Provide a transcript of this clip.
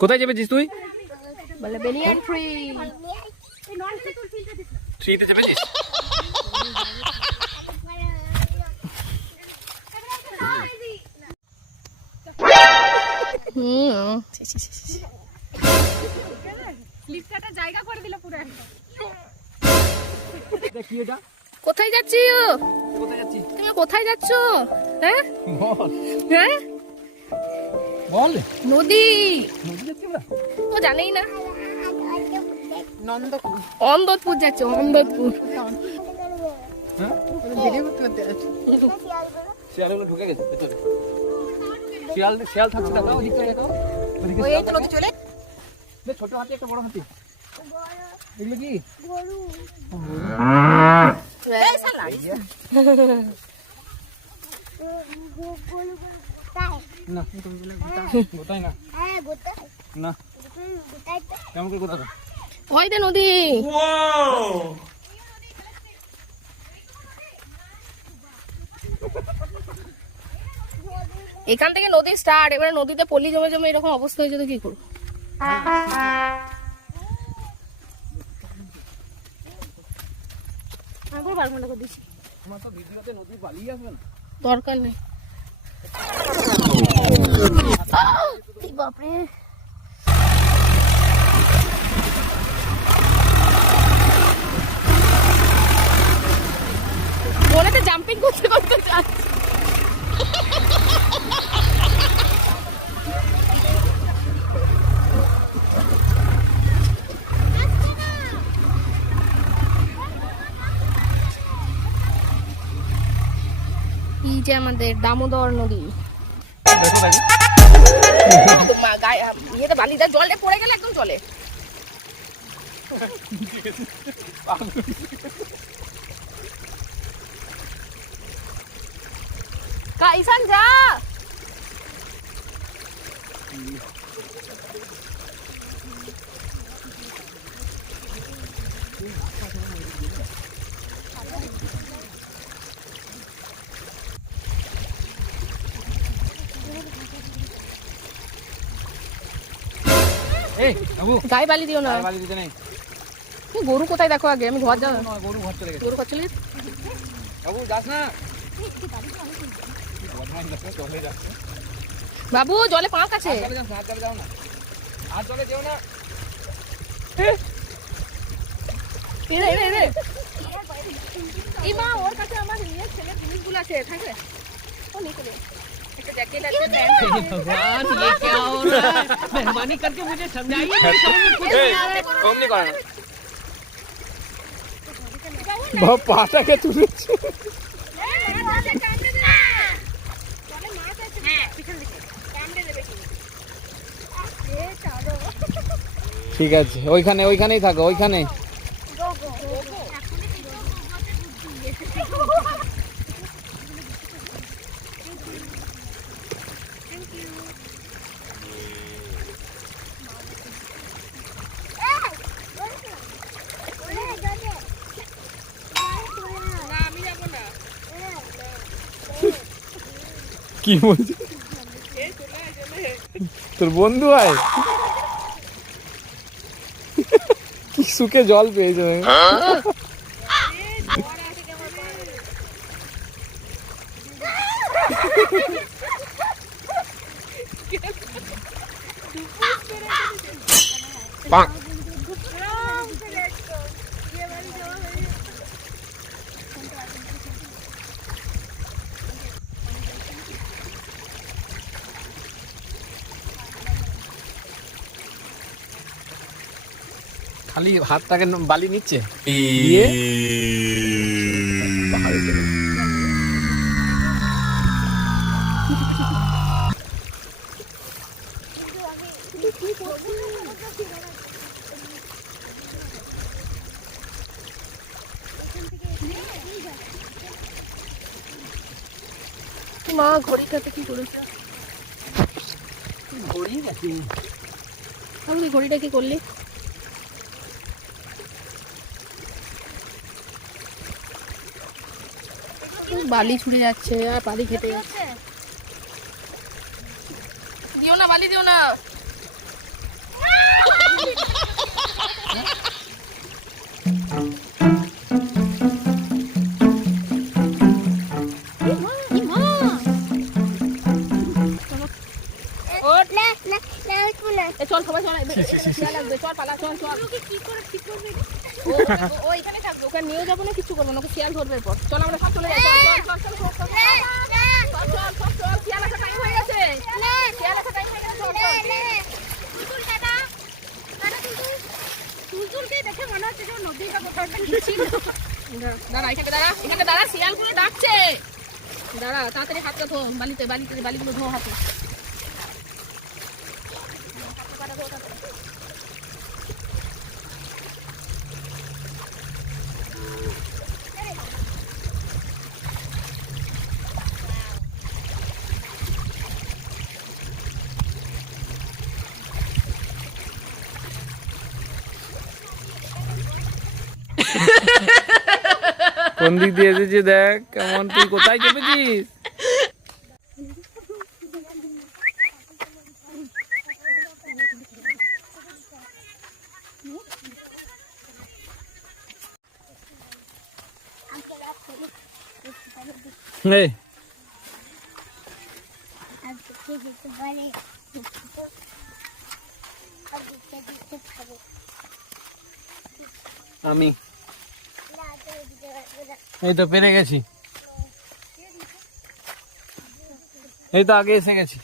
কোথায় চেপেছিস তুই? বলে বেলিয়ান ট্রি। ট্রিতে চেপেছিস? জায়গা করে দিল পুরো। কি এটা? কোথায় যাচ্ছি? কোথায় যাচ্ছি? তুমি কোথায় যাচ্ছ? হ্যাঁ বল। হ্যাঁ বল। নদী। নদী যাচ্ছি আমরা? ও জানেই না। অন্দরপুর যাচ্ছে, অন্দরপুর। হ্যাঁ? শিয়ালগুলো ঢুকে গেছে ভেতরে। শিয়াল থাকছে না, ওদিকটা দেখাও। ওদিকে ওই তো নদী চলে। ছোট হাতি একটা বড় হাতি। এগুলো কি? এই শালা। না, গোটাই না। না। কেমন করে গোটাবে? ওই তো নদী। এখান থেকে নদী স্টার্ট। এবারে নদীতে পলি জমে জমে এরকম অবস্থা হয়েছে তো কি করবো? দরকার নেই। বাপরে, মনেতে জাম্পিং করতে করতে যাচ্ছে। এই যে আমাদের দামোদর নদী। ইয়েতে বালিটা জলে পড়ে গেলে একদম চলে। কাইসান যা। এই বাবু, গায়ে বালি দিও না। বালি দিতে নেই। তুমি গরু কোথায় দেখো আগে? আমি ঘর যাবো। গরু ঘর চলে গেছে। গরু ঘর চলে গেছে। বাবু যাস না। চলে যাচ্ছে। বাবু জলে পাঁক আছে। চলে যাও না। আর চলে যেও না। এই মা, ওর কাছে আমার নিজের ছেলের জিনিসগুলো আছে। থাকে ও নিয়ে চলে। একটা জ্যাকেট আছে, প্যান্ট আছে। भगवान ये क्या हो रहा है? मेहरबानी करके मुझे समझाइए, मेरी समझ में कुछ नहीं आ रहा है। কমনি করে না। বাবা পাটাকে তুলেছে। ঠিক আছে, ওইখানেই থাকো, ওইখানে। কি বলছিস? তোর বন্ধু হয়? কি সুখে জল পেয়েছে। খালি হাতটাকে বালি নিচ্ছে দিয়ে মা ঘড়িটাতে কি করেছে? ঘড়ি গেছে। আমি ঘড়িটা কি করলি? বালি ছুড়ে যাচ্ছে আর বালি খেতে যাচ্ছে। দিও না, বালি দিও না। এ চল সবাই চল, শিয়াল লাগবে, চল পালা, চল চল। কি করে ঠিক করবে? ও এখানে থাকবে, ওকে নিয়ে যাবো না, কিছু করবো না, ওকে শিয়াল ধরবে পর। চল আমরা সব চলে যাই, চল চল চল চল চল চল, শিয়াল আসা টাইম হয়ে গেছে, শিয়াল আসা টাইম হয়ে গেছে, চল চল। দেখে মনে হচ্ছে যে নদীটা কোথাও একটা ছিল। দাঁড়া এখানে দাঁড়া, এখানে দাঁড়া, শিয়ালগুলো ডাকছে। দাঁড়া তাড়াতাড়ি হাতটা ধো, বালিগুলো ধো হাতে। কোন দিক দিয়ে এসেছে দেখ, কেমন তুই কোথায় চেপেছিস? এই আমি এই তো পেরে গেছি, এই তো আগে এসে গেছি।